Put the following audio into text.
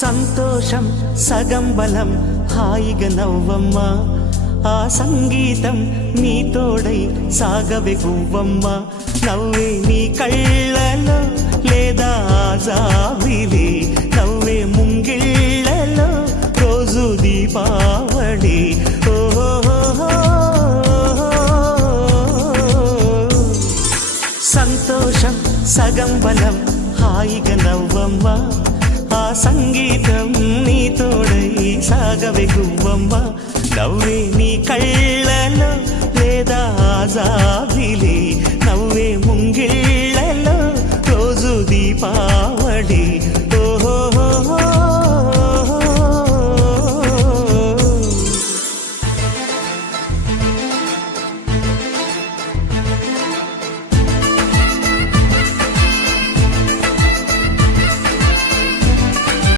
సంతోషం సగం బలం హాయిగా నవ్వమ్మా ఆ సంగీతం నీ తోడై సాగవే గువ్వమ్మ నవ్వే నీ కళ్ళలో లేదా జాబిలి నవ్వే ముంగిళ్ళలో రోజు దీపావళి సంతోషం సగం బలం హాయిగా నవ్వమ్మ ఆ సంగీతం నీ తోడై సాగవే గువ్వమ్మ నవ్వే నీ కళ్ళలో లేదా జాబిలి నవ్వే ముంగిళ్ళ